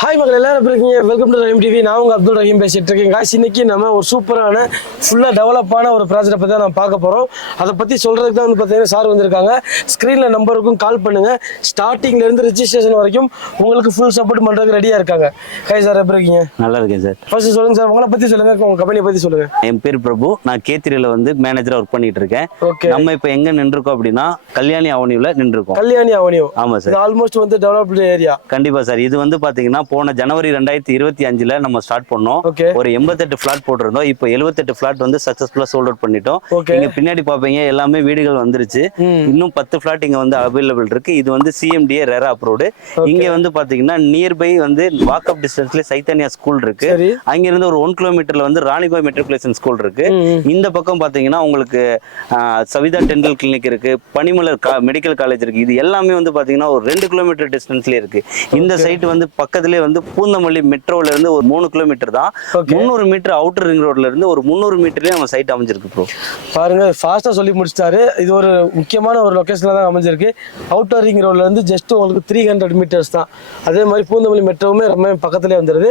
Hi மக்கள் எல்லாரும் எப்படி இருக்கீங்க? Welcome to Rahim TV. நான் உங்கள் அப்துல் ரஹீம் பேசிட்டு இருக்கேன். காய்ஸ் இன்னைக்கு நம்ம ஒரு சூப்பரான ஃபுல்லாக டெவலப்பான ஒரு ப்ராஜெக்டை பற்றி தான் நம்ம பார்க்க போகிறோம். அதை பற்றி சொல்கிறதுக்கு தான் வந்து பார்த்தீங்கன்னா சார் வந்திருக்காங்க. ஸ்க்ரீனில் நம்பருக்கும் கால் பண்ணுங்கள். ஸ்டார்டிங்லேருந்து ரிஜிஸ்ட்ரேஷன் வரைக்கும் உங்களுக்கு ஃபுல் சப்போர்ட் பண்ணுறதுக்கு ரெடியாக இருக்காங்க. ஹாய் சார், எப்படி இருக்கீங்க? நல்லா இருக்கேன் சார். ஃபர்ஸ்ட் சொல்லுங்கள் சார், உங்களை பற்றி சொல்லுங்கள், உங்கள் கம்பெனியை பற்றி சொல்லுங்கள். என் பேர் பிரபு. நான் கேத்திரியில் வந்து மேனேஜராக ஒர்க் பண்ணிட்டு இருக்கேன். ஓகே, நம்ம இப்போ எங்கே நின்றுருக்கோம் அப்படின்னா கல்யாணி அவனியூவில் நின்றுருக்கோம். கல்யாணி அவனியூ. ஆமாம் சார், ஆல்மோஸ்ட் வந்து டெவலப்டு ஏரியா. கண்டிப்பாக சார். இது வந்து பார்த்தீங்கன்னா போன ஜனவரி 2025 நம்ம ஸ்டார்ட் பண்ணோம். ஒரு 88 ஃபிளாட் போட்டிருந்தோம். இப்போ 78 ஃபிளாட் வந்து சக்சஸ்ஃபுல்லா சோல்ட் அவுட் பண்ணிட்டோம். இங்க பின்னாடி பாப்பீங்க எல்லாமே வீடுகள் வந்துருச்சு. இன்னும் 10 ஃபிளாட் இங்க வந்து அவைலபிள் இருக்கு. இது வந்து CMDA ரெரா அப்ரூவ்டு. இங்க வந்து பாத்தீங்கன்னா நியர்பை வந்து வாக் அப் டிஸ்டன்ஸ்ல சைத்தன்யா ஸ்கூல் இருக்கு. அங்க இருந்து ஒரு 1 கிலோமீட்டர்ல வந்து ராணிபாய் மெட்ரிகுலேஷன் ஸ்கூல் இருக்கு. இந்த பக்கம் பாத்தீங்கன்னா உங்களுக்கு சவிதா டென்டல் கிளினிக் இருக்கு, பனிமலர் மெடிக்கல் காலேஜ் இருக்கு. இது எல்லாமே வந்து பாத்தீங்கன்னா ஒரு 2 கிலோமீட்டர் டிஸ்டன்ஸ்ல இருக்கு. இந்த சைட் வந்து பக்கத்துலேயே வந்து பூந்தமல்லி மெட்ரோல இருந்து ஒரு 3 கிலோமீட்டர் தான். 300 மீட்டர் அவுட்டர் ரிங் ரோட்ல இருந்து ஒரு 300 மீட்டர்லயே நம்ம சைட் அமைஞ்சிருக்கு ப்ரோ. பாருங்க, ஃபாஸ்டா சொல்லி முடிச்சிட்டாரு. இது ஒரு முக்கியமான ஒரு லொகேஷன்ல தான் அமைஞ்சிருக்கு. அவுட்டர் ரிங் ரோட்ல இருந்து ஜஸ்ட் உங்களுக்கு 300 மீட்டர்ஸ் தான். அதே மாதிரி பூந்தமல்லி மெட்ரோவுமே ரொம்ப பக்கத்துலேயே வந்துடுது.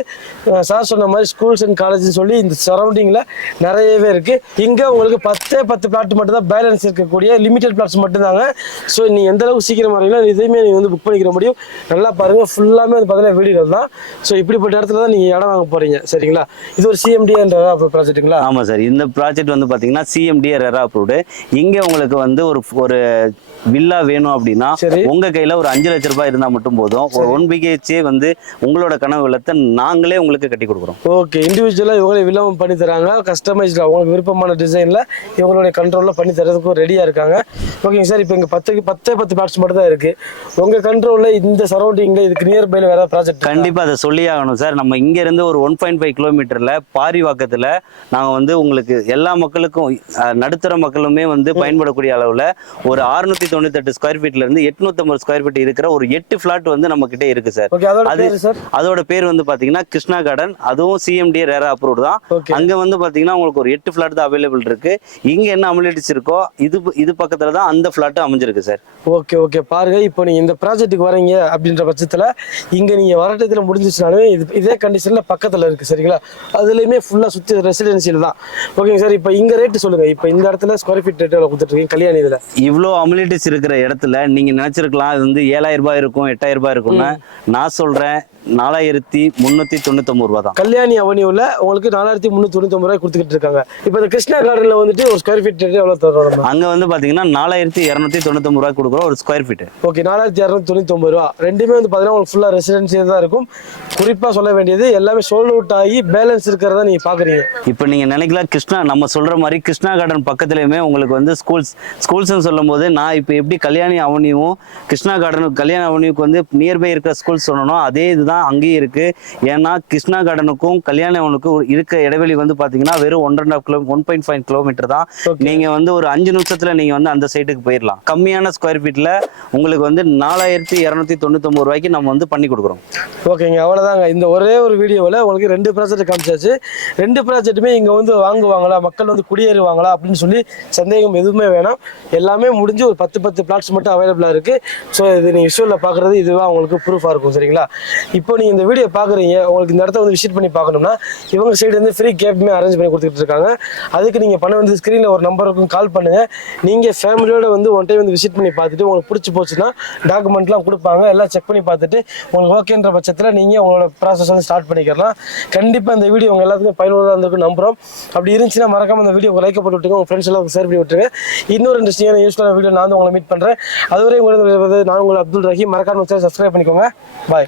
சார் சொன்ன மாதிரி ஸ்கூல்ஸ் அண்ட் காலேஜ்னு சொல்லி இந்த சரௌண்டிங்ல நிறையவே இருக்கு. இங்க உங்களுக்கு 10 பிளாட் மட்டும் தான் பேலன்ஸ் இருக்கக்கூடிய லிமிடெட் பிளாட்ஸ் மட்டும் தாங்க. ஸோ நீ எந்த அளவுக்கு சீக்கிரம் வரீங்களோ இதையுமே நீங்க வந்து புக் பண்ணிக்கிற முடியும். நல்லா பாருங்க, ஃபுல்லாமே வந்து பார்த்தீங்கன்னா வீடுகள் தான். ஸோ இப்படிப்பட்ட இடத்துல தான் நீங்க இடம் வாங்க போறீங்க, சரிங்களா? இது ஒரு CMDA ப்ராஜெக்ட்டுங்களா? ஆமா சார். இந்த ப்ராஜெக்ட் வந்து பாத்தீங்கன்னா CMDA ரெரா அப்ரூவ்டு. இங்க உங்களுக்கு வந்து ஒரு வில்லா வேணும் அப்படின்னா உங்க கையில ஒரு 5 லட்சம் ரூபாய் இருந்தா மட்டும் போதும். ஒரு 1 BHK வந்து உங்களோட கனவு இல்லத்தை நாங்களே உங்களுக்கு கட்டி கொடுக்குறோம். ஓகே, இண்டிவிஜுவலா இவங்களே வில்லாவும் பண்ணி தராங்க. கஸ்டமைஸ்டா உங்களுக்கு விருப்பமான டிசைன்ல இவங்களுடைய கண்ட்ரோல்ல பண்ணி தரதுக்கும் ரெடியா இருக்காங்க. ஓகேங்க சார், இப்போ இங்க 10 பிளாட்ஸ் மட்டும் தான் இருக்கு. உங்க கண்ட்ரோல்ல இந்த சரௌண்டிங்ல இதுக்கு நியர்பைல வேற ப்ராஜெக்ட்? கண்டிப்பா அதை சொல்லி ஆகணும் சார். நம்ம இங்க இருந்து ஒரு 1.5 கிலோமீட்டர்ல பாரிவாக்கத்துல நாங்க வந்து உங்களுக்கு எல்லா மக்களுக்கும் நடுத்தர மக்களுமே வந்து பயன்படக்கூடிய அளவுல ஒரு 698 ஸ்கொயர் ஃபீட்ல இருந்து 850 ஸ்கொயர் ஃபீட் இருக்கிற ஒரு 8 பிளாட் வந்து நம்ம கிட்ட இருக்கு சார். அதோட பேர் வந்து பாத்தீங்கன்னா கிருஷ்ணா கார்டன். அதுவும் CMDA ரெரா அப்ரூவ்டு தான். அங்க வந்து பாத்தீங்கன்னா உங்களுக்கு ஒரு 8 பிளாட் தான் அவைலபிள் இருக்கு. இங்க என்ன அமிலிட்டிஸ் இருக்கோ இது பக்கத்துல தான் அந்த பிளாட் அமைஞ்சிருக்கு சார். ஓகே ஓகே, பாருங்க, இப்போ நீங்க இந்த ப்ராஜெக்ட்டுக்கு வரீங்க அப்படின்ற பட்சத்துல இங்க நீங்க வரட்டத்துல முடிஞ்சிச்சுனாலுமே இதே கண்டிஷன்ல பக்கத்துல இருக்கு, சரிங்களா? அதுலயுமே ஃபுல்லா சுத்தி ரெசிடென்சியல் தான். ஓகேங்க சார், இப்போ இங்க ரேட் சொல்லுங்க. இப்போ இந்த இடத்துல ஸ்கொயர் ஃபீட் ரேட் எவ்வளவு கொடுத்துட்டு இருக்கீங்க கல்யாணி இதுல? இவ்வளோ அமிலிட்டிஸ் இருக்கிற இடத்துல நீங்க நினைச்சிருக்கலாம் இது வந்து 7000 ரூபாய் இருக்கும், 8000 ரூபாய் இருக்கும்னு. நான் சொல்றேன் 4399 ரூபாய் தான். கல்யாணி அவனியூல உங்களுக்கு 4399 ரூபாய் கொடுத்துக்கிட்டு இருக்காங்க. இப்போ இந்த கிருஷ்ணா கார்டன்ல வந்துட்டு ஒரு ஸ்கொயர் ஃபீட் ரேட் எவ்வளவு தரோம்? அங்க வந்து பாத்தீங்கன்னா 4299 ரூபாய் கொடுக்குறோம் ஒரு ஸ்கொயர் ஃபீட். ஓகே, 4299 ரூபாய். ரெண்டுமே வந்து பாத்தீங்கன்னா உங்களுக்கு ஃபுல்லா ரெசிடென்சியல் தான் இருக்கும். குறிப்பா சொல்ல வேண்டியது எல்லாமே சோல்ட் அவுட் ஆகி பேலன்ஸ் இருக்கிறதா நீங்க பாக்குறீங்க. இப்போ நீங்க நினைக்கலாம் கிருஷ்ணா, நம்ம சொல்ற மாதிரி கிருஷ்ணா கார்டன் பக்கத்துலயுமே உங்களுக்கு வந்து ஸ்கூல்ஸ்ன்னு சொல்லும் போது நான் இப்போ எப்படி கல்யாணி அவனியும் கிருஷ்ணா கார்டனுக்கு கல்யாணி அவனியுக்கு வந்து நியர்பை இருக்கிற ஸ்கூல்ஸ் சொல்லணும், அதே இதுதான் அங்கேயும் இருக்கு. ஏன்னா கிருஷ்ணா கார்டனுக்கும் கல்யாணி அவனுக்கும் இருக்க இடைவெளி வந்து பாத்தீங்கன்னா வெறும் 1.5 கிலோமீட்டர் தான். நீங்க வந்து ஒரு 5 நிமிஷத்துல நீங்க வந்து அந்த சைட்டுக்கு போயிடலாம். கம்மியான ஸ்கொயர் ஃபீட்ல உங்களுக்கு வந்து 4299 ரூபாய்க்கு நம்ம வந்து பண்ணி கொடுக்குறோம். ஓகேங்க, அவ்வளவுதாங்க. இந்த ஒரே ஒரு வீடியோவில் உங்களுக்கு 2 ப்ராஜெக்ட் காமிச்சாச்சு. 2 ப்ராஜெக்ட்டுமே இங்க வந்து வாங்குவாங்களா, மக்கள் வந்து குடியேறுவாங்களா அப்படின்னு சொல்லி சந்தேகம் எதுவுமே வேணாம். எல்லாமே முடிஞ்சு ஒரு 10 பிளாட்ஸ் மட்டும் அவைலபிளா இருக்கு. ஸோ இது நீங்க விஷுவலில் பாக்குறது இதுவா உங்களுக்கு ப்ரூஃபா இருக்கும், சரிங்களா? இப்போ நீங்க இந்த வீடியோ பாக்குறீங்க, உங்களுக்கு இந்த இடத்த வந்து விசிட் பண்ணி பார்க்கணும்னா இவங்க சைடு வந்து ஃப்ரீ கேப்மே அரேஞ்ச் பண்ணி கொடுத்துட்டு இருக்காங்க. அதுக்கு நீங்க பண்ண வேண்டியது ஸ்கிரீன்ல ஒரு நம்பருக்கும் கால் பண்ணுங்க. நீங்க ஃபேமிலியோட வந்து ஒன் டைம் வந்து விசிட் பண்ணி பார்த்துட்டு உங்களுக்கு பிடிச்சி போச்சுன்னா டாக்குமெண்ட்லாம் கொடுப்பாங்க. எல்லாம் செக் பண்ணி பார்த்துட்டு உங்களுக்கு ஓகேன்ற பட்சத்தில் நீங்க உங்களோட ப்ராசஸ் வந்து ஸ்டார்ட் பண்ணிக்கலாம். கண்டிப்பா இந்த வீடியோ உங்க எல்லாத்துக்கும் பயனுள்ளதாக இருந்திருக்கும் நம்புறோம். அப்படி இருந்துச்சுன்னா மறக்காம இந்த வீடியோ லைக் போட்டு விட்டுருங்க, உங்க ஃப்ரெண்ட்ஸ் எல்லாம் ஷேர் பண்ணி விட்டுருங்க. இன்னொரு இன்ட்ரெஸ்டிங்கான யூஸ்ஃபுல்லான வீடியோ நான் உங்களை மீட் பண்றேன். அதுவரை உங்களுக்கு நான் உங்களை அப்துல் ரஹீம். மறக்காம சப்ஸ்கிரைப் பண்ணிக்கோங்க. பாய்.